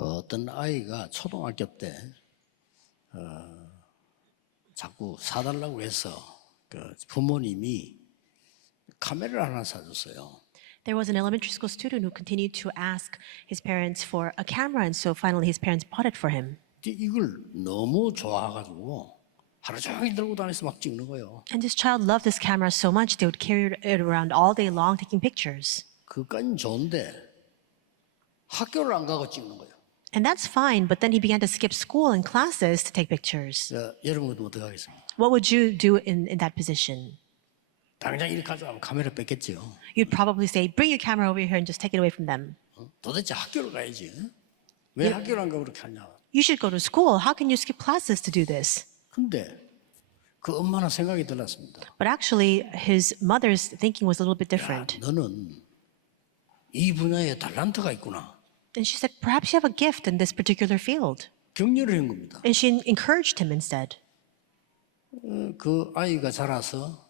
어떤 아이가 초등학교 때 자꾸 사달라고 해서 그 부모님이 카메라를 하나 사줬어요. There was an elementary school student who continued to ask his parents for a camera, and so finally his parents bought it for him. 근데 이걸 너무 좋아가지고 하루 종일 들고 다니면서 막 찍는 거예요. And this child loved this camera so much they would carry it around all day long taking pictures. 그까진 좋은데 학교를 안 가고 찍는 거예요. And that's fine, but then he began to skip school and classes to take pictures. 여러분은 어떻게 하겠습니까? What would you do in that position? 당장 이렇게 가져가면 카메라 뺏겠죠. You'd probably say, bring your camera over here and just take it away from them. 도대체 학교를 가야지. 왜 학교를 안 가고 그렇게 하냐. You should go to school. How can you skip classes to do this? 근데 그 엄마는 생각이 달랐습니다. But actually, his mother's thinking was a little bit 야, different. 너는 이 분야에 달란트가 있구나. And she said, perhaps you have a gift in this particular field. 격려를 한 겁니다. And she encouraged him instead. 그 아이가 자라서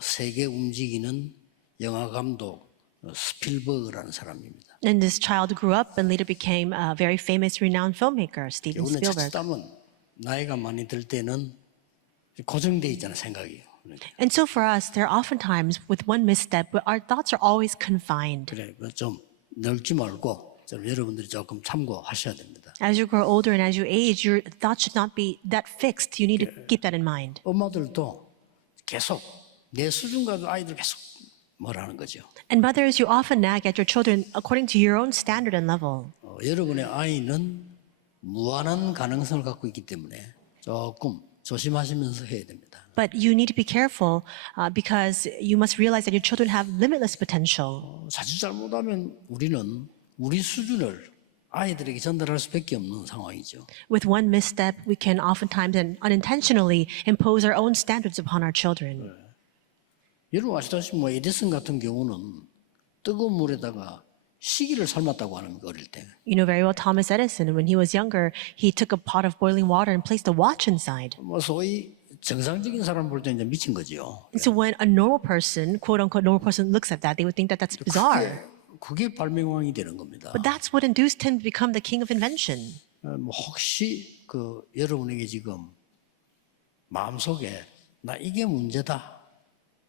세계 움직이는 영화 감독 스필버그라는 사람입니다. And this child grew up and later became a very famous, renowned filmmaker, Steven 우리는 Spielberg. 자칫하면 나이가 많이 들 때는 고정돼 있잖아요, 생각이. And so for us, there are often times with one misstep, our thoughts are always confined. 그래, 좀 넓지 말고 좀 여러분들이 조금 참고하셔야 됩니다. As you grow older and as you age, your thoughts should not be that fixed. You need to keep that in mind. 엄마들도 계속 내 수준 가지고 아이들 계속 뭐라는 거죠. And mothers, you often nag at your children according to your own standard and level. 여러분의 아이는 무한한 가능성을 갖고 있기 때문에 조금 조심하시면서 해야 됩니다. But you need to be careful because you must realize that your children have limitless potential. 자칫 잘못하면 우리는 우리 수준을 아이들에게 전달할 수밖에 없는 상황이죠. With one misstep, we can oftentimes and unintentionally impose our own standards upon our children. 여러분 아시다시피 뭐 에디슨 같은 경우는 뜨거운 물에다가 시기를 삶았다고 하는 거 어릴 때. You know very well Thomas Edison, when he was younger, he took a pot of boiling water and placed a watch inside. 뭐 소위 정상적인 사람 볼 때 이제 미친 거죠. And so when a normal person, quote unquote normal person, looks at that, they would think that that's bizarre. 그게 발명왕이 되는 겁니다. But that's what induced him to become the king of invention. 뭐 혹시 그 여러분에게 지금 마음속에 나 이게 문제다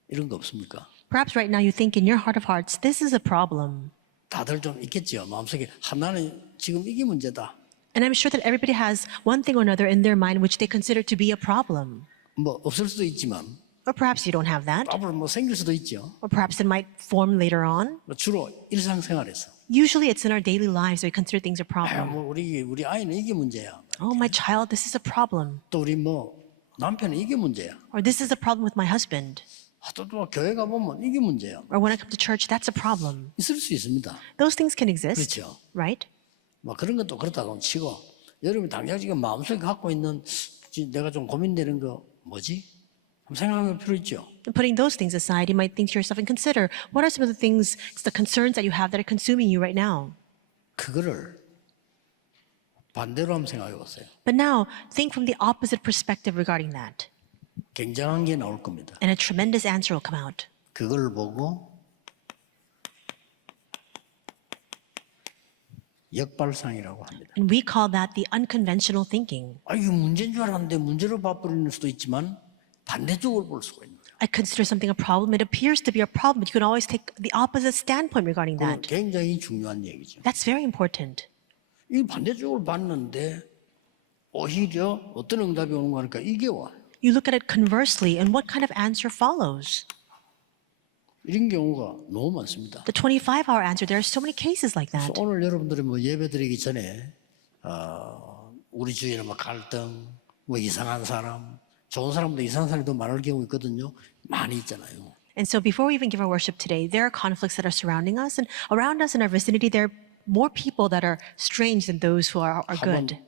이런 거 없습니까? Perhaps right now you think in your heart of hearts, this is a problem. 다들 좀 있겠죠. 마음속에 하나는 지금 이게 문제다. And I'm sure that everybody has one thing or another in their mind which they consider to be a problem. 뭐 없을 수도 있지만 Or perhaps you don't have that. 앞으로 뭐 생길 수도 있죠. Or perhaps it might form later on. 뭐 주로 일상생활에서. Usually it's in our daily lives that we consider things a 아, problem. 뭐 우리 아이는 이게 문제야. Oh, my child, this is a problem. 또 우리 뭐 남편은 이게 문제야. Or this is a problem with my husband. 또 교회 가 보면 이게 문제야. Or when I come to church, that's a problem. 있을 수 있습니다. Those things can exist, 그렇죠. right? 뭐 그런 것도 그렇다고 치고 여러분이 당장 지금 마음속에 갖고 있는 내가 좀 고민되는 거 뭐지? 한번 생각할 필요 있죠. And putting those things aside, you might think to yourself and consider, what are some of the things, the concerns that you have that are consuming you right now? 그거를 반대로 한번 생각해 보세요. But now, think from the opposite perspective regarding that. 굉장한 게 나올 겁니다. And a tremendous answer will come out. 그걸 보고 역발상이라고 합니다. And we call that the unconventional thinking. 아, 이거 문제인 줄 알았는데 문제로 봐버리는 수도 있지만 반대쪽으로 볼 수가 있는 거예요. I consider something a problem. It appears to be a problem, but you can always take the opposite standpoint regarding 그건 that. 굉장히 중요한 얘기죠. That's very important. 이 반대쪽으로 봤는데 오히려 어떤 응답이 오는 거니까 이게 와. You look at it conversely, and what kind of answer follows? 이런 경우가 너무 많습니다. The 25-hour answer, there are so many cases like that. 그래서 오늘 여러분들이 뭐 예배드리기 전에 우리 주위에는 뭐 갈등, 뭐 이상한 사람, 좋은 사람도 이상한 사람도 많을 경우 있거든요. 많이 있잖아요. And so before we even give our worship today, there are conflicts that are surrounding us, and around us in our vicinity, there are more people that are strange than those who are good.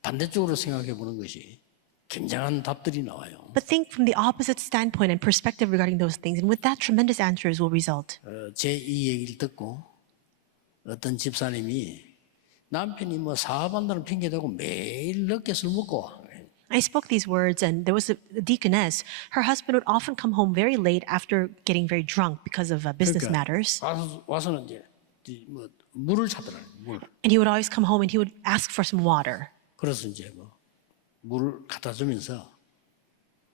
반대쪽으로 생각해 보는 것이 굉장한 답들이 나와요. But think from the opposite standpoint and perspective regarding those things, and with that, tremendous answers will result. 제 이 얘기를 듣고 어떤 집사님이 남편이 뭐 사업한다는 핑계 대고 매일 늦게 술 먹고 와. I spoke these words, and there was a deaconess. Her husband would often come home very late after getting very drunk because of business matters. 와서는 이제 뭐 물을 찾더라. 물. And he would always come home and he would ask for some water. 그래서 이제 뭐 물을 갖다 주면서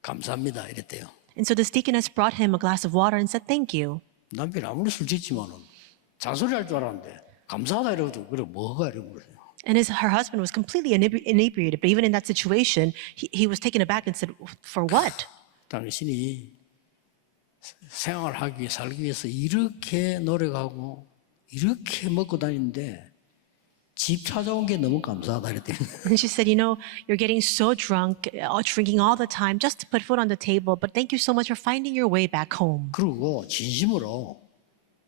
감사합니다 이랬대요. And so this deaconess brought him a glass of water and said, thank you. 남편이 아무리 술 취했지만은 잔소리할 줄 알았는데 감사하다 이러고도 그래 뭐가 이러고 그래요. And her husband was completely inebriated. But even in that situation, he was taken aback and said, for what? 당신이 생활하기 위해 살기 위해서 이렇게 노력하고 이렇게 먹고 다니는데 집 찾아온 게 너무 감사하다 이랬더니 And she said, you're getting so drunk, drinking all the time just to put food on the table. But thank you so much for finding your way back home. 그리고 진심으로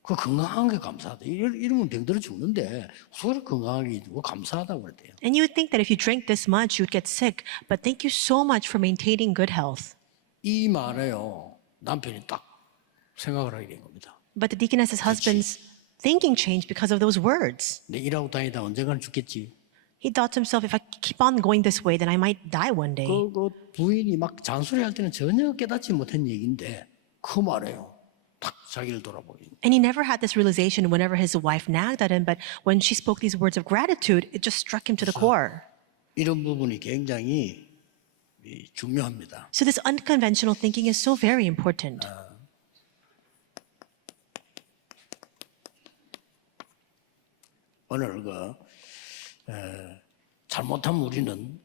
그 건강한 게 감사하다. 이러면 병들어 죽는데 소리 건강하게 뭐 감사하다고 그랬대요. And you would think that if you drank this much, you would get sick. But thank you so much for maintaining good health. 이 말에요 남편이 딱 생각을 하게 된 겁니다. But the deaconess's husband's thinking changed because of those words. 내 일하고 다니다 언젠가는 죽겠지. He thought to himself, if I keep on going this way, then I might die one day. 그 부인이 막 잔소리할 때는 전혀 깨닫지 못한 얘기인데 그 말에요 딱 자기를 돌아보기. And he never had this realization whenever his wife nagged at him, but when she spoke these words of gratitude, it just struck him to the core. 이런 부분이 굉장히 중요합니다. So this unconventional thinking is so very important. 오늘 잘못하면 우리는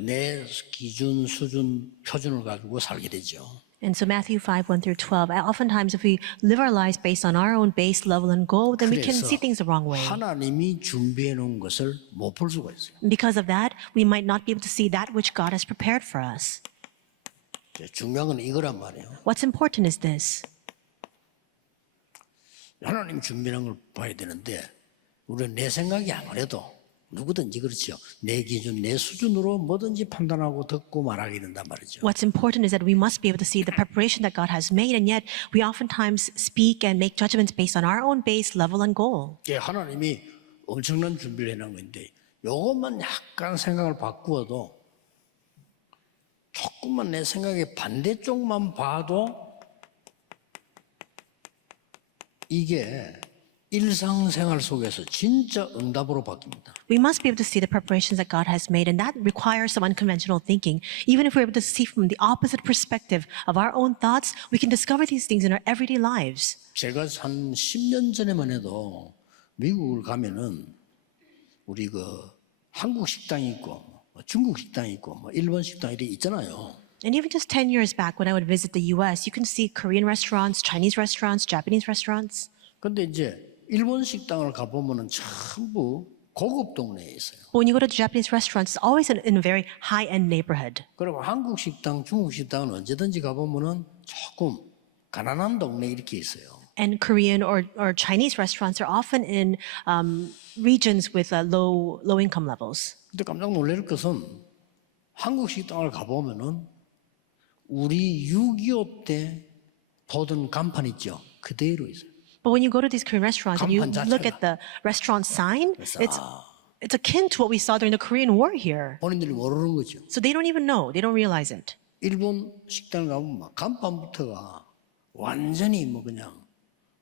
내 기준, 수준, 표준을 가지고 살게 되죠. And so Matthew 5, 1 through 12, oftentimes if we live our lives based on our own base level and goal, then we can 그래서 see things the wrong way. 하나님이 준비해 놓은 것을 못 볼 수가 있어요. And because of that, we might not be able to see that which God has prepared for us. 중요한 건 이거란 말이에요. What's important is this. 하나님 준비한 걸 봐야 되는데 우리는 내 생각이 아무래도 누구든지 그렇죠. 내 기준, 내 수준으로 뭐든지 판단하고 듣고 말하게 된단 말이죠. What's important is that we must be able to see the preparation that God has made, and yet we oftentimes speak and make judgments based on our own base level and goal. 하나님이 엄청난 준비를 해놓은 건데 이것만 약간 생각을 바꾸어도 조금만 내 생각의 반대쪽만 봐도 이게 일상생활 속에서 진짜 응답으로 바뀝니다. We must be able to see the preparations that God has made, and that requires some unconventional thinking. Even if we're able to see from the opposite perspective of our own thoughts, we can discover these things in our everyday lives. 제가 한 10년 전에만 해도 미국을 가면은 우리 한국 식당이 있고 중국 식당이 있고 일본 식당 이렇게 있잖아요. And even just 10 years back when I would visit the US, you can see Korean restaurants, Chinese restaurants, Japanese restaurants. 근데 이제 일본 식당을 가보면은 전부 고급 동네에 있어요. But when you go to Japanese restaurants, it's always in a very high-end neighborhood. 그리고 한국 식당, 중국 식당은 언제든지 가보면은 조금 가난한 동네 이렇게 있어요. And Korean or Chinese restaurants are often in regions with low income levels. 근데 깜짝 놀랄 것은 한국 식당을 가보면은 우리 6.25 때 보던 간판 있죠. 그대로 있어요. But when you go to these Korean restaurants and you 간판 look 자체가. at the restaurant sign, 그래서 it's akin to what we saw during the Korean War here. 본인들이 모르는 거죠. So they don't even know. They don't realize it. 일본 식당을 가면 막 간판부터가 완전히 그냥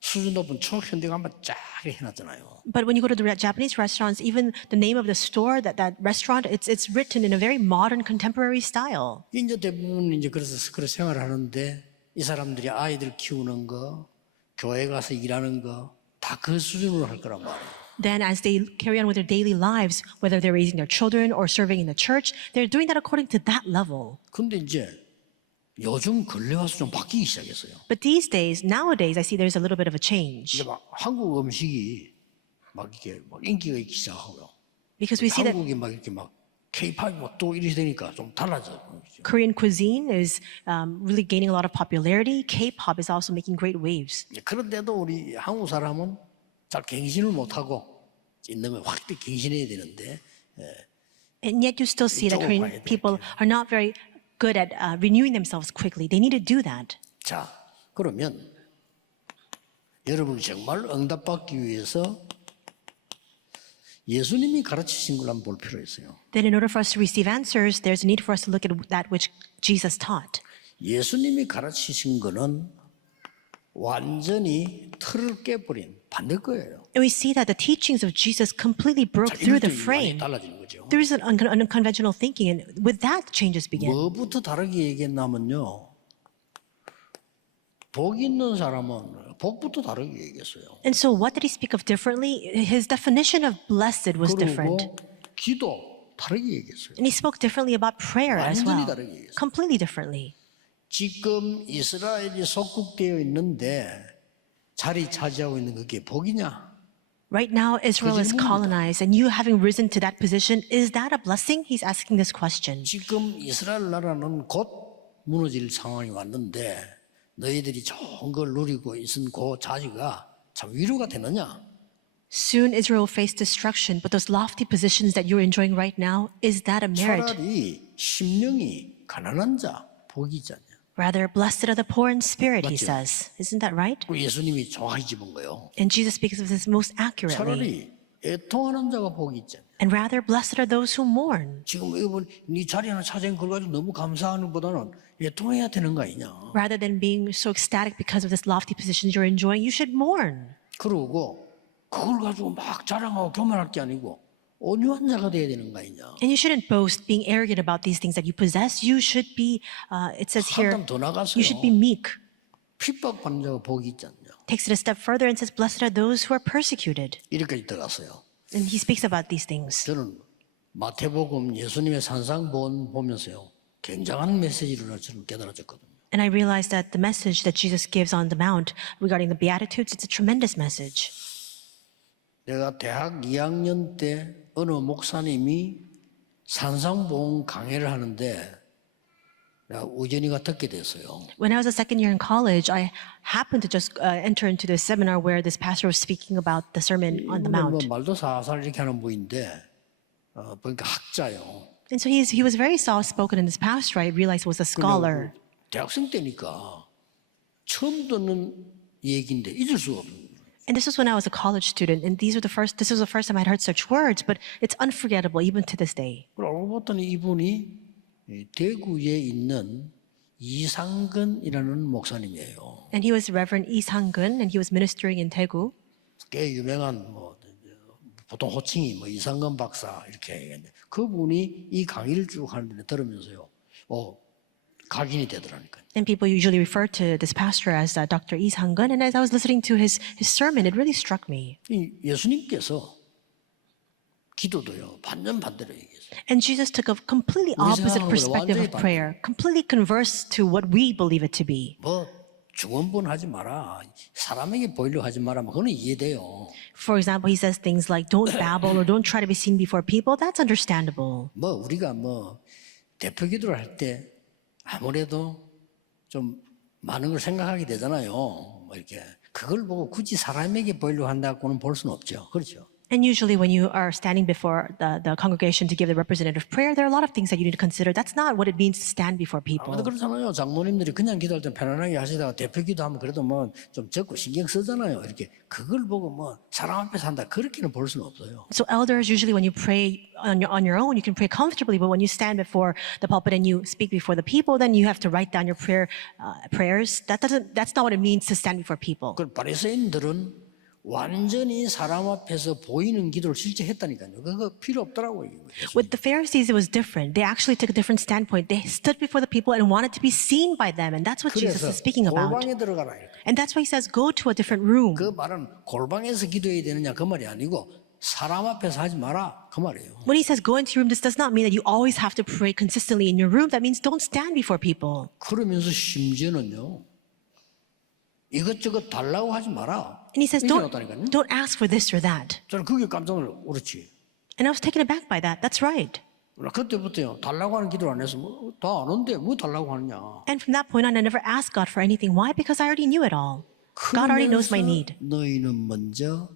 수준 높은 초현대 간판 쫙 해놨잖아요. But when you go to the Japanese restaurants, even the name of the store, that restaurant, it's written in a very modern, contemporary style. 이제 대부분 이제 그래서 생활을 하는데 이 사람들이 아이들 키우는 거, 교회 가서 일하는 거 다 그 수준으로 할 거란 말이에요. Then as they carry on with their daily lives, whether they're raising their children or serving in the church, they're doing that according to that level. 근데 이제 요즘 근래 와서 좀 바뀌기 시작했어요. But these days, nowadays, I see there's a little bit of a change. 이제 막 한국 음식이 막 이렇게 막 인기가 있기 시작하고요. Because we see that 한국이 막 이렇게 막 K-팝이 막 또 이렇게 되니까 좀 달라져요. Korean cuisine is really gaining a lot of popularity. K-pop is also making great waves. 그런데도 우리 한국 사람은 잘 갱신을 못하고 있는 거 확 갱신해야 되는데 And yet you still see that Korean people are not very good at renewing themselves quickly. They need to do that. 자 그러면 여러분이 정말 응답받기 위해서 예수님이 가르치신 걸 한번 볼 필요가 있어요. Then in order for us to receive answers, there's a need for us to look at that which Jesus taught. 예수님이 가르치신 거는 완전히 틀을 깨버린 반대 거예요. And we see that the teachings of Jesus completely broke 자, through 이럴 때 the 완전히 frame. 달라지는 거죠. There is an unconventional thinking, and with that, changes begin. 뭐부터 다르게 얘기했냐면요. 복 있는 사람은 복부터 다르게 얘기했어요. And so, what did he speak of differently? His definition of blessed was different. 그리고 기도 다르게 얘기했어요. And he spoke differently about prayer as 완전히 well. 다르게 얘기했어요. Completely differently. 지금 이스라엘이 속국되어 있는데 자리 차지하고 있는 그게 복이냐? Right now, Israel is colonized, and you having risen to that position, is that a blessing? He's asking this question. 지금 이스라엘 나라는 곧 무너질 상황이 왔는데 너희들이 좋은 걸 누리고 있은 그 자리가 참 위로가 되느냐? Soon Israel will face destruction, but those lofty positions that you're enjoying right now, is that a merit? 차라리 심령이 가난한 자 복이지 않냐? Rather, blessed are the poor in spirit, he 맞죠? says. Isn't that right? 그 예수님이 정확히 집은 거예요. And Jesus speaks of this most accurately. 차라리 애통하는 자가 복이 있지 않냐? And rather, blessed are those who 모urn. 지금 이번 네 자리 하나 찾은 걸 가지고 너무 감사하는 것보다는 애통해야 되는 거 아니냐? Rather than being so ecstatic because of this lofty positions you're enjoying, you should mourn. 그러고 그걸 가지고 막 자랑하고 교만할 게 아니고 온유한 자가 돼야 되는 거 아니냐? And you shouldn't boast, being arrogant about these things that you possess. You should be, it says here, 한땀 더 나가서요. you should be meek. 핍박받는 자가 복이 있지 않냐? Takes it a step further and says, blessed are those who are persecuted. 이렇게까지 들어갔어요. And he speaks about these things. 저는 마태복음 예수님의 산상본 보면서요. 굉장한 메시지를 저는 깨달아졌거든요. And I realized that the message that Jesus gives on the Mount regarding the Beatitudes, it's a tremendous message. 내가 대학 2학년 때 어느 목사님이 산상본 강해를 하는데 내가 우연히가 듣게 됐어요. When I was a second year in college, I happened to just enter into this seminar where this pastor was speaking about the Sermon on the 뭐 Mount. 말도 살살 이렇게 하는 분인데 보니까 학자요. And so he was very soft-spoken, and this pastor, I realized, was a scholar. 대학생 때니까 처음 듣는 얘기인데 잊을 수가 없는. And this was when I was a college student, and this was the first time I'd heard such words, but it's unforgettable even to this day. 알고 봤더니 이분이 대구에 있는 이상근이라는 목사님이에요. And he was Reverend Lee Sang-gun, and he was ministering in Daegu. 꽤 유명한 보통 호칭이 이상근 박사 이렇게 얘기했는데 그분이 이 강의를 쭉 하는데 들으면서요. 각인이 되더라니까요. And people usually refer to this pastor as Dr. Lee Sang-gun, and as I was listening to his sermon, it really struck me. 예수님께서 기도도요 반전 반대로 얘기했어요. And Jesus took a completely opposite perspective of prayer, completely converse to what we believe it to be. 중언부언 하지 마라. 사람에게 보이려 하지 마라. 그거는 이해돼요. For example, he says things like, don't babble or don't try to be seen before people. That's understandable. 우리가 대표 기도를 할 때 아무래도 좀 많은 걸 생각하게 되잖아요. 이렇게 그걸 보고 굳이 사람에게 보이려 한다고는 볼 수는 없죠. 그렇죠? And usually when you are standing before the congregation to give the representative prayer, there are a lot of things that you need to consider. That's not what it means to stand before people. 아무도 그렇잖아요. 장로님들이 그냥 기도할 때 편안하게 하시다가 대표 기도하면 그래도 좀 적고 신경 쓰잖아요. 이렇게 그걸 보고 사람 앞에서 한다 그렇게는 볼 수는 없어요. So elders, usually when you pray on your own, you can pray comfortably. But when you stand before the pulpit and you speak before the people, then you have to write down your prayers. That's not what it means to stand before people. 그 바리새인들은 완전히 사람 앞에서 보이는 기도를 실제 했다니까요. 그거 필요 없더라고요. With the Pharisees, it was different. They actually took a different standpoint. They stood before the people and wanted to be seen by them. And that's what Jesus 그래서 is speaking about. 골방에 들어가라. And that's why he says, go to a different room. 그 말은 골방에서 기도해야 되느냐 그 말이 아니고 사람 앞에서 하지 마라 그 말이에요. When he says go into your room, this does not mean that you always have to pray consistently in your room. That means don't stand before people. 그러면서 심지어는요. 이것저것 달라고 하지 마라. And he says, 이렇게 don't 나왔다니까요. ask for this or that. 저는 그게 깜짝 놀랐어요. 그렇지. And I was taken aback by that. That's right. 그때부터요. 달라고 하는 기도를 안 해서 다 아는데 뭐 달라고 하느냐. And from that point on, I never asked God for anything. Why? Because I already knew it all. God already knows my need. 너희는 먼저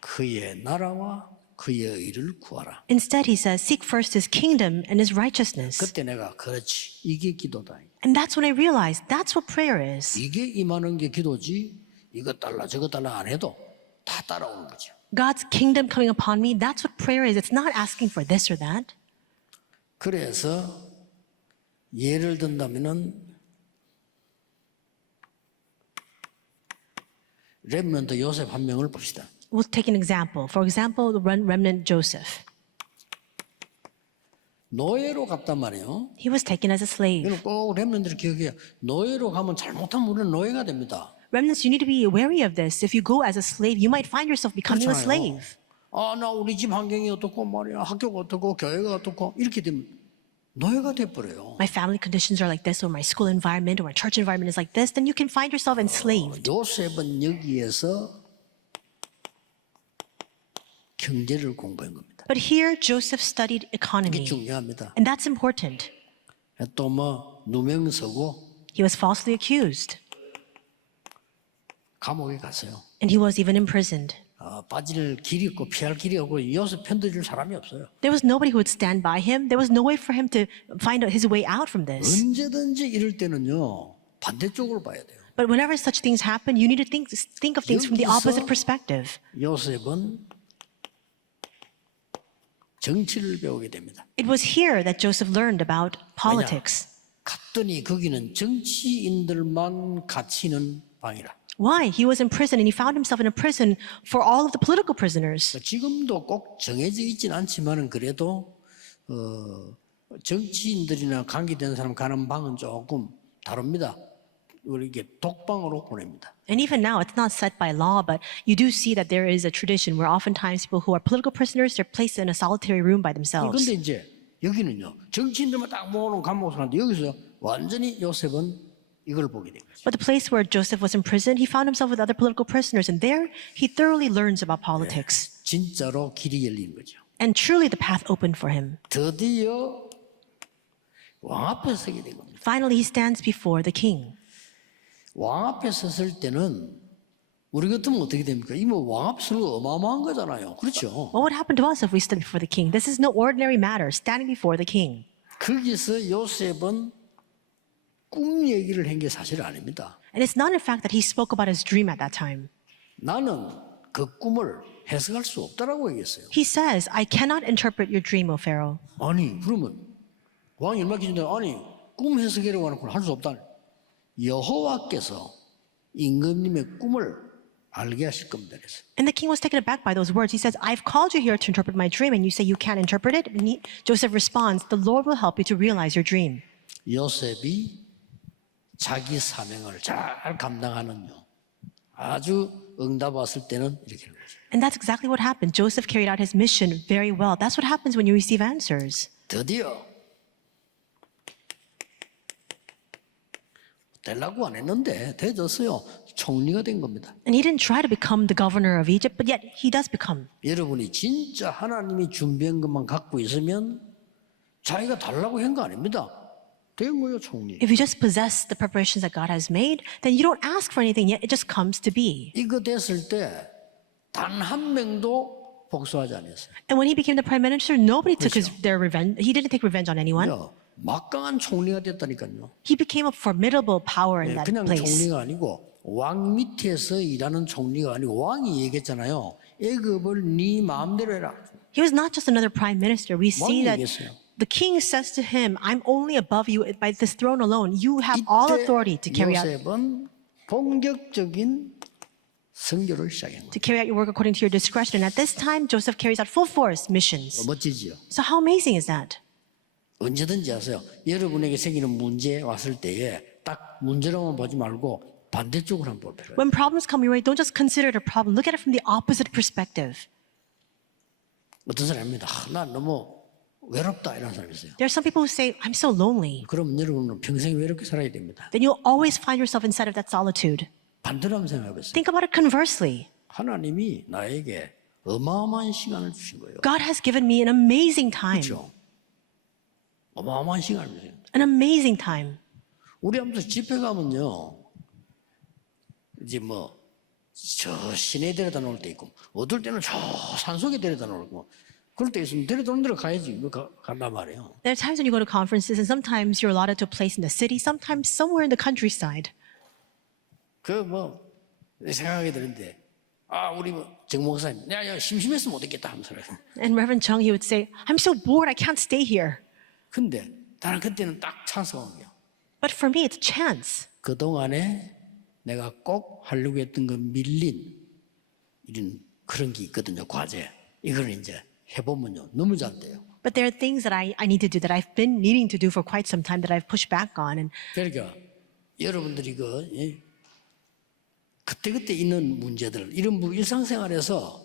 그의 나라와 그의 의를 구하라. Instead, he says, seek first his kingdom and his righteousness. 그때 내가 그렇지. 이게 기도다. And that's when I realized that's what prayer is. 이게 임하는 게 기도지. 이거 달라 저거 달라 안 해도 다 따라오는 거죠. God's kingdom coming upon me, that's what prayer is. It's not asking for this or that. 그래서 예를 든다면은 렘넌트 요셉 한 명을 봅시다. We'll take an example. For example, the remnant Joseph. 노예로 갔단 말이에요. He was taken as a slave. 이건 꼭 렘넌트를 기억해요. 노예로 가면 잘못하면 우리는 노예가 됩니다. Remnants, you need to be wary of this. If you go as a slave, you might find yourself becoming a 그렇잖아요. slave. 나 우리 집 환경이 어떻고 말이야, 학교가 어떻고 교회가 어떻고 이렇게 되면 노예가 돼버려요. My family conditions are like this, or my school environment, or my church environment is like this, then you can find yourself enslaved. 요셉은 여기에서 경제를 공부한 겁니다. But here, Joseph studied 이게 economy, 중요합니다. and that's important. 또 누명 서고 He was falsely accused, 감옥에 갔어요. and he was even imprisoned. 빠질 길이 없고 피할 길이 없고 요셉 편들줄 사람이 없어요. There was nobody who would stand by him. There was no way for him to find his way out from this. 언제든지 이럴 때는요 반대쪽으로 봐야 돼요. But whenever such things happen, you need to think of things from the 여기서 opposite perspective. 요셉은 정치를 배우게 됩니다. It was here that Joseph learned about politics. 갔더니 거기는 정치인들만 갇히는 방이라. Why? He was in prison and he found himself in a prison for all of the political prisoners. 지금도 꼭 정해져 있진 않지만은 그래도 정치인들이나 관계된 사람 가는 방은 조금 다릅니다. 이게 독방으로 보냅니다. And even now, it's not set by law, but you do see that there is a tradition where oftentimes people who are political prisoners, they're placed in a solitary room by themselves. 그런데 이제 여기는요 정치인들만 딱 모아놓은 감옥을 사는데 여기서 완전히 요셉은 이걸 보게 된 거죠. But the place where Joseph was imprisoned, he found himself with other political prisoners, and there he thoroughly learns about politics. 진짜로 길이 열린 거죠. And truly the path opened for him. 드디어 왕 앞에 서게 된 겁니다. Finally, he stands before the king. 왕 앞에 섰을 때는 우리 같으면 어떻게 됩니까? 이모 왕 앞에 서는 거 어마어마한 거잖아요. 그렇죠? What would happen to us if we stood before the king? This is no ordinary matter, standing before the king. 거기서 요셉은 꿈 얘기를 한 게 사실 아닙니다. And it's not in fact that he spoke about his dream at that time. 나는 그 꿈을 해석할 수 없다라고 얘기했어요. He says, I cannot interpret your dream, O Pharaoh. 아니 그러면 왕이 얼마 기준에 아니 꿈 해석이라고 하는 걸 할 수 없다. 여호와께서 임금님의 꿈을 알게 하실 겁니다. 그래서 And the king was taken aback by those words. He says, I've called you here to interpret my dream, and you say you can't interpret it? And Joseph responds, the Lord will help you to realize your dream. 요셉이 자기 사명을 잘 감당하는요. 아주 응답 왔을 때는 이렇게 하는 거죠. And that's exactly what happened. Joseph carried out his mission very well. That's what happens when you receive answers. 드디어 되려고 안 했는데 되졌어요. 총리가 된 겁니다. And he didn't try to become the governor of Egypt, but yet he does become. 여러분이 진짜 하나님이 준비한 것만 갖고 있으면 자기가 달라고 한 거 아닙니다. 된 거예요, 총리. If you just possess the preparations that God has made, then you don't ask for anything, yet it just comes to be. 이거 됐을 때 단 한 명도 복수하지 않았어요. And when he became the prime minister, nobody took their revenge. He didn't take revenge on anyone. 막강한 총리가 됐다니까요. He became a formidable power in that 그냥 place. 총리가 아니고 왕 밑에서 일하는 총리가 아니고 왕이 얘기했잖아요. 애굽을 네 마음대로 해라. He was not just another prime minister. We see 왕이 that 얘기했어요. the king says to him, I'm only above you by this throne alone. You have all authority to carry out 요셉은 본격적인 선교를 시작한 to 거예요. carry out your work according to your discretion. And at this time, Joseph carries out full force missions. 멋지지요. So how amazing is that? 언제든지 하세요. 여러분에게 생기는 문제 왔을 때에 딱 문제로만 보지 말고 반대쪽으로 한번 볼 필요해요. When problems come your way, don't just consider it a problem. Look at it from the opposite perspective. 어떤 사람입니다. 난 너무 외롭다 이런 사람이 있어요. There are some people who say, I'm so lonely. 그럼 여러분은 평생 외롭게 살아야 됩니다. Then you'll always find yourself inside of that solitude. 반대로 한번 생각해 보세요. Think about it conversely. 하나님이 나에게 어마어마한 시간을 주신 거예요. God has given me an amazing time. 그렇죠? 어마어마한 시간을 주신 거예요. An amazing time. 우리 아무튼 집회 가면요. 이제 저 시내 데려다 놓을 때 있고 어떨 때는 저 산속에 데려다 놓고 그럴 때 있으면 데려다 놓은 데로 가야지 간단 말이에요. There are times when you go to conferences and sometimes you're allotted to a place in the city, sometimes somewhere in the countryside. 생각하게 되는데 우리 정 목사님 야 심심해서 못 있겠다 하면서 And Reverend Chung, he would say, I'm so bored, I can't stay here. 근데 나는 그때는 딱 찬스가 온 거예요. But for me, it's chance. 그동안에 내가 꼭 하려고 했던 그 밀린 이런 그런 게 있거든요. 과제. 이걸 이제 해보면요. 너무 잘 돼요. But there are things that I need to do that I've been needing to do for quite some time that I've pushed back on. And 그러니까 여러분들이 그때그때 있는 문제들 이런 일상생활에서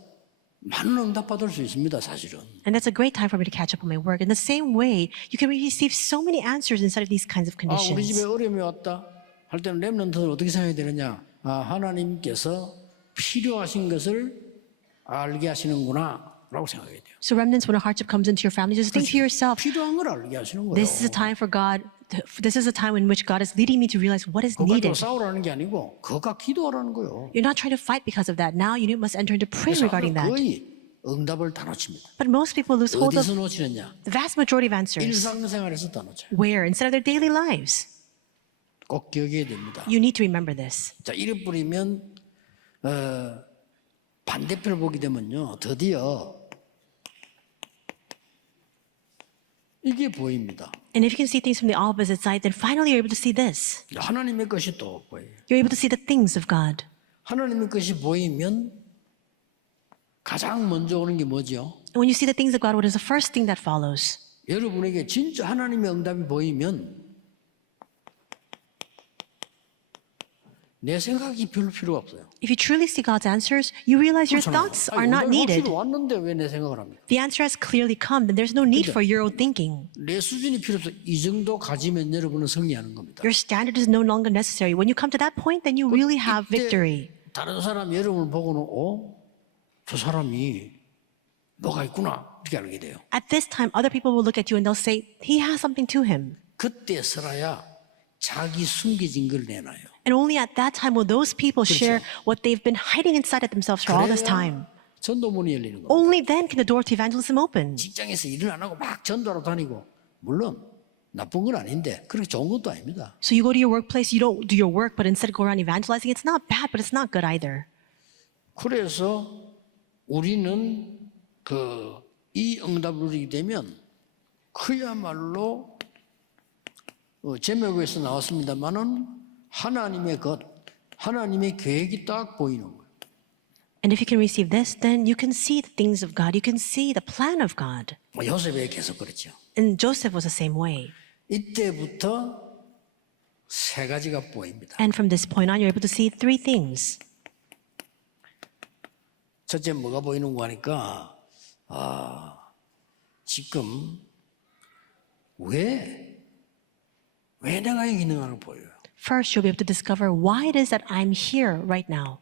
많은 응답 받을 수 있습니다. 사실은. that's a great time for me to catch up on my work. In the same way, you can receive so many answers inside of these kinds of 아, 우리 집에 conditions. 어려움이 왔다 할 때는 렘넌트는 어떻게 생각해야 되느냐? 아, 하나님께서 필요하신 것을 알게 하시는구나라고 생각해야 돼요. So remnants, when a hardship comes into your family, just think to yourself, 필요한 걸 알게 하시는 거예요. this is a time for God. This is a time in which God is leading me to realize what is 그거 가지고 needed. 싸우라는 게 아니고 그것과 기도하라는 거예요. You're not trying to fight because of that. Now you must enter into prayer regarding that. 거의 응답을 다 놓칩니다. But most people lose hold of 어디서 놓치느냐? the vast majority of answers. 일상생활에서 다 놓쳐요. Where? Instead of their daily lives. 꼭 기억해야 됩니다. You need to remember this. 자, 이래 뿌리면 반대편을 보게 되면요. 드디어 이게 보입니다. And if you can see things from the opposite side, then finally you're able to see this. 하나님의 것이 또 보여요. You're able to see the things of God. 하나님의 것이 보이면 가장 먼저 오는 게 뭐죠? And when you see the things of God, what is the first thing that follows? 여러분에게 진짜 하나님의 응답이 보이면 내 생각이 별로 필요가 없어요. If you truly see God's answers, you realize your thoughts are not needed. 왔는데 왜 내 생각을 합니까? The answer has clearly come, then there's no need for your own thinking. 내 수준이 필요 없어. 이 정도 가지면 여러분은 승리하는 겁니다. Your standard is no longer necessary. When you come to that point, then you really have victory. 다른 사람 여러분을 보고는 저 사람이 뭐가 있구나 이렇게 알게 돼요. At this time, other people will look at you and they'll say, he has something to him. 그때서야 자기 숨겨진 걸 내놔요. And only at that time will those people share what they've been hiding inside of themselves for all this time. 전도문이 열리는 겁니다. Only then can the door to evangelism open. 직장에서 일을 안 하고 막 전도하러 다니고 물론 나쁜 건 아닌데 그렇게 좋은 것도 아닙니다. So you go to your workplace, you don't do your work, but instead go around evangelizing. It's not bad, but it's not good either. 그래서 우리는 이 응답을 누리게 되면 그야말로 제목에서 나왔습니다만은 하나님의 것, 하나님의 계획이 딱 보이는 거예요. And if you can receive this, then you can see the things of God. You can see the plan of God. 요셉에 계속 그렇죠. And Joseph was the same way. 이때부터 세 가지가 보입니다. And from this point on, you're able to see three things. 첫째 뭐가 보이는 거 하니까 지금 왜 내가 여기 있는 걸 보여요. First, you'll be able to discover why it is that I'm here right now.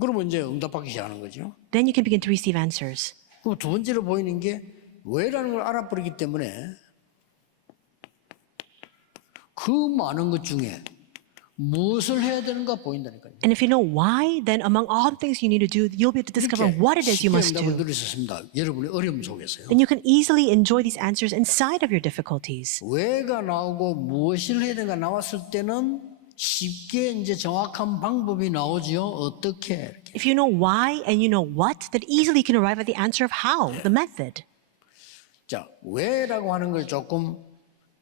그러면 이제 응답받기 시작하는 거죠. Then you can begin to receive answers. 그럼 두 번째로 보이는 게 왜라는 걸 알아버리기 때문에 그 많은 것 중에 무엇을 해야 되는가 보인다니까요. And if you know why, then among all the things you need to do, you'll be able to discover what it is you must 응답을 do. 누릴 수 있습니다. 여러분의 어려움 속에서요. Then you can easily enjoy these answers inside of your difficulties. 왜가 나오고 무엇을 해야 되는가 나왔을 때는 쉽게 이제 정확한 방법이 나오죠. 어떻게 이렇게. If you know why and you know what, then easily you can arrive at the answer of how, the method. 자, 왜라고 하는 걸 조금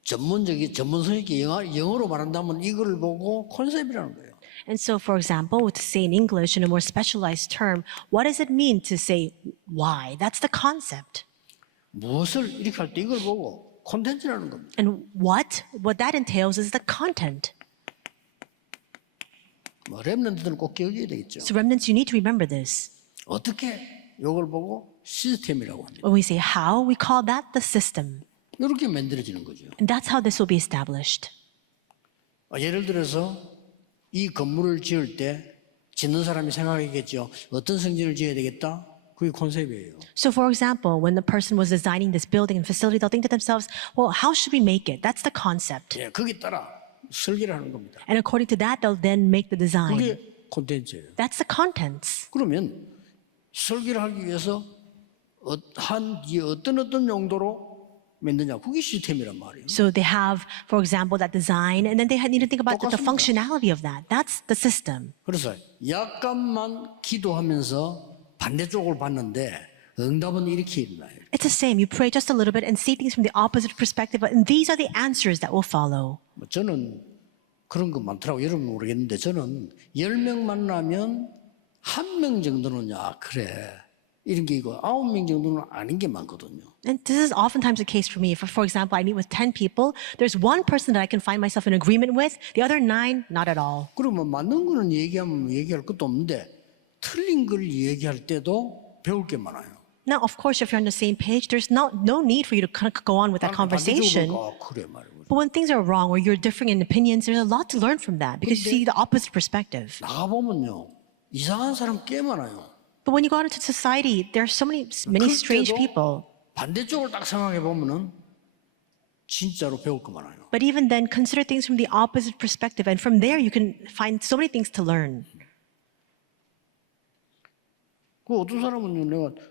전문성 있게 영어로 말한다면 이걸 보고 컨셉이라는 거예요. And so, for example, to say in English in a more specialized term, what does it mean to say why? That's the concept. 무엇을 이렇게 할 때 이걸 보고 콘텐츠라는 겁니다. And what that entails is the content. 렘넌트들은 꼭 기억해야 되겠죠. So remnants, you need to remember this. 어떻게 이걸 보고 시스템이라고 합니다. When we say how, we call that the system. 이렇게 만들어지는 거죠. And that's how this will be established. 예를 들어서 이 건물을 지을 때 짓는 사람이 생각하겠죠. 어떤 성질을 지어야 되겠다? 그게 컨셉이에요. So for example, when the person was designing this building and facility, they'll think to themselves, well, how should we make it? That's the concept. 예, 거기에 따라 설계를 하는 겁니다. And according to that, they'll then make the design. 그게 콘텐츠예요. That's the contents. 그러면 설계를 하기 위해서 어떤 용도로 만드냐? 그게 시스템이란 말이에요. So they have, for example, that design, and then they need to think about the 똑같습니다. functionality of that. That's the system. 그래서 약간만 기도하면서 반대쪽을 봤는데 응답은 이렇게 일어나요. It's the same. You pray just a little bit and see things from the opposite perspective, and these are the answers that will follow. 저는 그런 거 많더라고. 여러분 모르겠는데 저는 10명 만나면 1명 정도는 야 그래 이런 게 있고 9명 정도는 아닌 게 많거든요. And this is oftentimes the case for me. If, for example, I meet with 10 people, there's one person that I can find myself in agreement with, the other 9, not at all. 그러면 맞는 거는 얘기하면 얘기할 것도 없는데 틀린 걸 얘기할 때도 배울 게 많아요. Now, of course, if you're on the same page, there's no need for you to kind of go on with that conversation. 반대쪽으로 그래 말이에요. But when things are wrong or you're differing in opinions, there's a lot to learn from that because you see the opposite perspective. 나가 보면요 이상한 사람 꽤 많아요. But when you go out into society, there are so many strange people. 반대쪽을 딱 생각해 보면은 진짜로 배울 거 많아요. But even then, consider things from the opposite perspective, and from there you can find so many things to learn. 그 어떤 사람은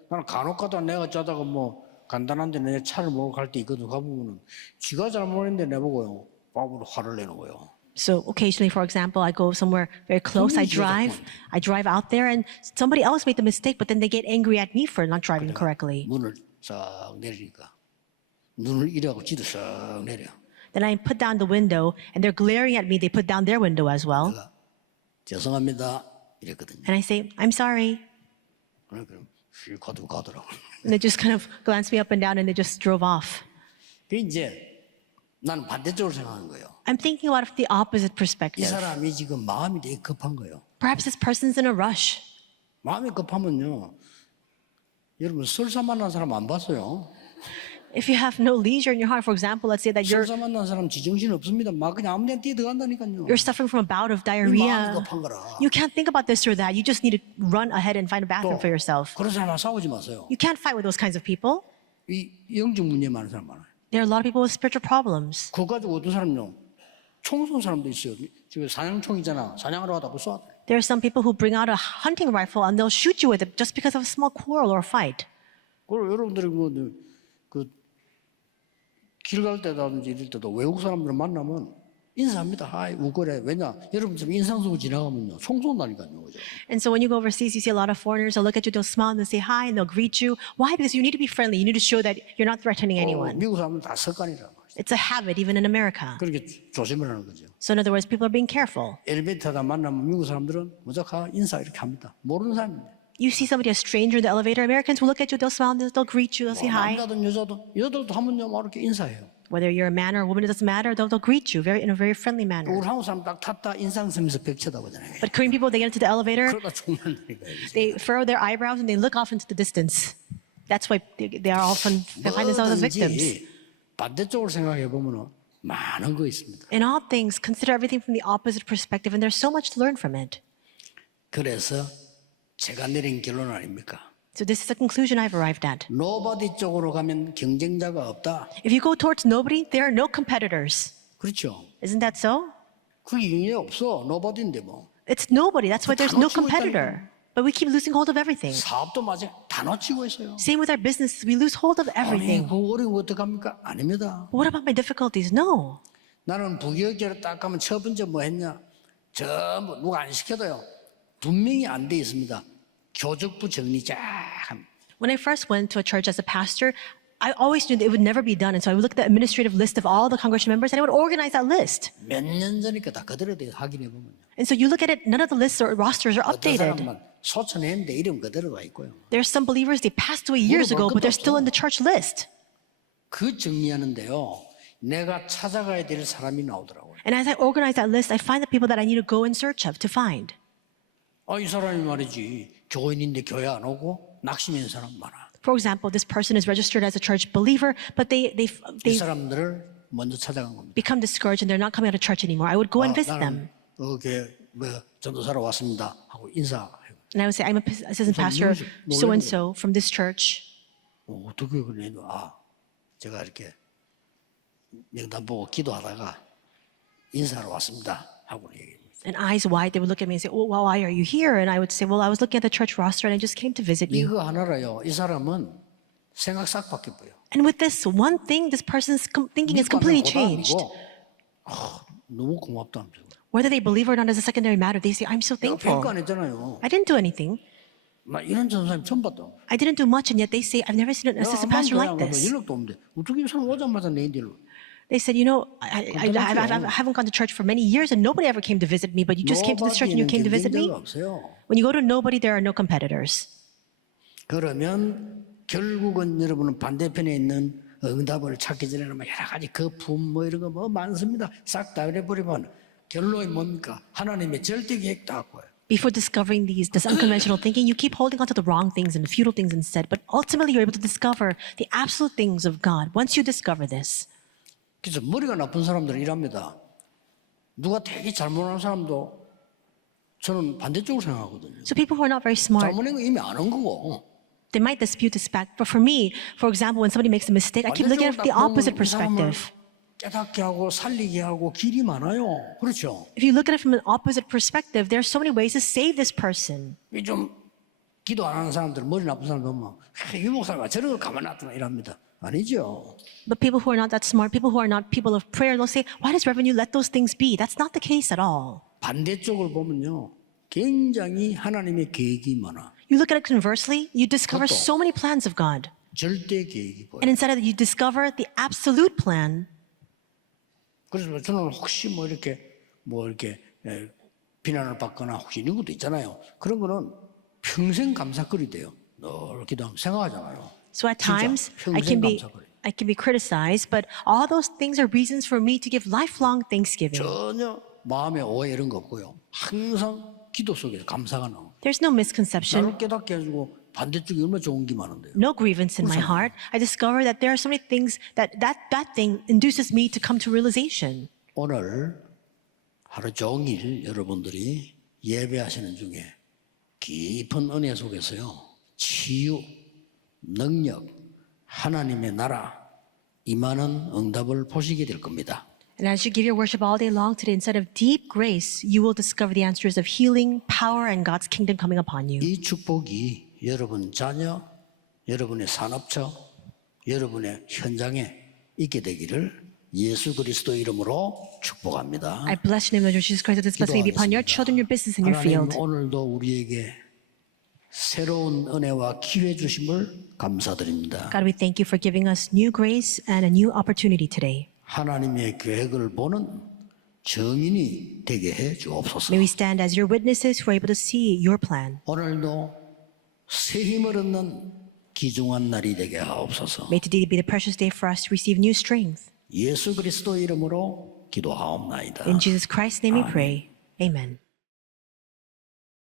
나는 간혹가다 내가 짜다가 뭐 간단한데 내 차를 몰고 갈 때 있거든. 가보면은 지가 잘못했는데 내보고요 바보로 화를 내는 거예요. So occasionally, for example, I go somewhere very close. I drive out there, and somebody else made the mistake, but then they get angry at me for not driving correctly. 문을 싹 내리니까 눈을 이래하고 지도 싹 내려. Then I put down the window, and they're glaring at me. They put down their window as well, 내가 죄송합니다 이랬거든요. and I say, "I'm sorry." 그러니까 실컷 가더라고. And they just kind of glance me up and down, and they just drove off. 그 이제 나는 반대쪽으로 생각하는 거예요. I'm thinking about it from the opposite 이 perspective. 사람이 지금 마음이 되게 급한 거예요. Perhaps this person's in a rush. 마음이 급하면요. 여러분 설사 만난 사람 안 봤어요. If you have no leisure in your heart, for example, let's say that 설사 만난 사람 지정신 없습니다. 막 그냥 아무 데나 뛰어들어간다니까요. you're suffering from a bout of 이 마음이 diarrhea. 급한 거라. You can't think about this or that. You just need to run ahead and find a bathroom for yourself. 그런 사람과 싸우지 마세요. You can't fight with those kinds of people. 이 영적 문제 많은 사람 많아요. There are a lot of people with spiritual problems. 그거 가지고 어떤 사람요. 총 쏜 사람도 있어요. 지금 사냥총이잖아. 사냥하러 가다 쏘아. There are some people who bring out a hunting rifle and they'll shoot you with it just because of a small quarrel or a fight. 그리고 여러분들이 길 갈 때라든지 이럴 때도 외국 사람들 만나면 인사합니다. 하이 우거래. 왜냐? 여러분처럼 인상 쓰고 지나가면요. 총 쏜다니까요. 그죠? And so when you go overseas, you see a lot of foreigners, they'll look at you, they'll smile and they'll say hi and they'll greet you. Why? Because you need to be friendly. You need to show that you're not threatening anyone. 미국 사람은 다 습관이라. It's a habit even in America. 그렇게 조심을 하는 거죠. So in other words, people are being careful. 엘리베이터다 만나면 미국 사람들은 무조건 인사 이렇게 합니다. 모르는 사람인데. You see somebody, a stranger in the elevator, Americans will look at you, they'll smile, they'll greet you, they'll say hi. 남자든 여자들도 하면요, 막 이렇게 인사해요. Whether you're a man or a woman, it doesn't matter, they'll greet you in a very friendly manner. 우리 한국 사람 딱 탔다 인상 쓰면서 벽 쳐다보잖아요. But Korean people, they get into the elevator, 그러다 죽는다니까. they furrow their eyebrows and they look off into the distance. That's why they are often, they find themselves as victims. 반대쪽으로 생각해 보면 많은 거 있습니다. In all things, consider everything from the opposite perspective, and there's so much to learn from it. 그래서 제가 내린 결론 아닙니까? So this is the conclusion I've arrived at. 노바디 쪽으로 가면 경쟁자가 없다. If you go towards nobody, there are no competitors. 그렇죠. Isn't that so? 그게 경쟁이 없어. 노바디인데 뭐. It's nobody. That's why there's no 놓치고 competitor. But we keep losing hold of everything. 사업도 마찬가지 다 놓치고 있어요. Same with our business. We lose hold of 아니, everything. 그 어려운 거 어떡합니까? 아닙니다. What about my difficulties? No. 나는 부교육제로 딱 가면 첫 번째 뭐 했냐? 전부 누가 안 시켜도요. 분명히 안 돼 있습니다. 교적부 정리 쫙 합니다. When I first went to a church as a pastor, I always knew that it would never be done. And so I would look at the administrative list of all the congregation members and I would organize that list. 몇 년 전이니까 다 그대로 돼 확인해 보면요. And so you look at it, none of the lists or rosters are 어떤 updated. 사람만 소천했는데 이름 그대로 와 있고요. There's some believers, they passed away years ago, but they're still in the church list. 그 정리하는데요. 내가 찾아가야 될 사람이 나오더라고요. And as I organize that list, I find the people that I need to go in search of to find. 이 사람이 말이지 교인인데 교회 안 오고 낙심인 사람 많아. For example, this person is registered as a church believer, but 이 they 사람들을 먼저 찾아간 겁니다. become discouraged and they're not coming out of church anymore. I would go and visit them. 나는 전도사로 왔습니다 하고 인사해요. And I would say, I'm an assistant pastor so-and-so from this church. 어떻게 그래? 제가 이렇게 명단 보고 기도하다가 인사하러 왔습니다 하고 얘기해요. And eyes wide, they would look at me and say, well, why are you here? And I would say, well, I was looking at the church roster and I just came to visit you. 이거 하나라요. 이 사람은 생각 싹 바뀌어요. And with this one thing, this person's thinking is completely changed. 너무 고맙다. Whether they believe or not is a secondary matter. They say, I'm so thankful. 별거 안 했잖아요. I didn't do anything. 나 이런 전사님 처음 봤다. I didn't do much, and yet they say, I've never seen an assistant pastor like this. 연락도 없는데 어떻게 이 사람 오자마자 내 일로. They said, I haven't gone to church for many years and nobody ever came to visit me, but you just came to this church and you came to visit me. 경쟁자가 없어요. When you go to nobody, there are no competitors. 그러면 결국은 여러분은 반대편에 있는 응답을 찾기 전에는 막 여러 가지 거품 뭐 이런 거 뭐 많습니다. 싹 다 해버리면 결론이 뭡니까? 하나님의 절대 계획 다 갖고요. Before discovering this unconventional thinking, you keep holding on to the wrong things and the futile things instead. But ultimately, you're able to discover the absolute things of God. Once you discover this, 그래서 머리가 나쁜 사람들은 이랍니다. 누가 되게 잘못하는 사람도 저는 반대쪽으로 생각하거든요. so people who are not very smart, 잘못한 거 이미 아는 거고. they might dispute this fact. But for me, for example, when somebody makes a mistake, I keep looking at it from the opposite perspective. 깨닫게 하고 살리게 하고 길이 많아요. 그렇죠? If you look at it from an opposite perspective, there are so many ways to save this person. 좀 기도 안 하는 사람들, 머리 나쁜 사람 보면 이 목사가 저런 걸 가만 놔두나 이랍니다. 아니죠. But people who are not that smart, people who are not people of prayer, they'll say, why does Reverend you let those things be? That's not the case at all. 반대쪽을 보면요. 굉장히 하나님의 계획이 많아. You look at it conversely, you discover 그것도 so many plans of God. 절대 계획이 보여. And instead of that, you discover the absolute plan. 그래서 저는 혹시 뭐 이렇게 비난을 받거나 혹시 이런 것도 있잖아요. 그런 거는 평생 감사거리 돼요. 늘 기도하면 생각하잖아요. So at 진짜 times, 평생 감사거리. I can be criticized, but all those things are reasons for me to give lifelong thanksgiving. 전혀 마음에 오해 이런 거 없고요. 항상 기도 속에 감사가 나와. There's no misconception, 나를 깨닫게 해주고 반대쪽이 얼마나 좋은 게 많은데요. no grievance in my heart. I discover that there are so many things that thing induces me to come to realization. 오늘 하루 종일 여러분들이 예배하시는 중에 깊은 은혜 속에서요. 치유, 능력, 하나님의 나라 임하는 응답을 보시게 될 겁니다. And as you give your worship all day long today, instead of deep grace, you will discover the answers of healing, power, and God's kingdom coming upon you. 이 축복이 여러분 자녀, 여러분의 산업처, 여러분의 현장에 있게 되기를 예수 그리스도 이름으로 축복합니다. I bless the name of Jesus Christ that this blessing may be upon your children, your business, and your 하나님 field. 오늘도 우리에게 새로운 은혜와 기회 주심을 감사드립니다. God, we thank you for giving us new grace and a new opportunity today. 하나님의 계획을 보는 증인이 되게 해 주옵소서. May we stand as your witnesses who are able to see your plan. 오늘도 새 힘을 얻는 귀중한 날이 되게 하옵소서. May today be the precious day for us to receive new strength. 예수 그리스도 이름으로 기도하옵나이다. In Jesus Christ's name we pray. Amen.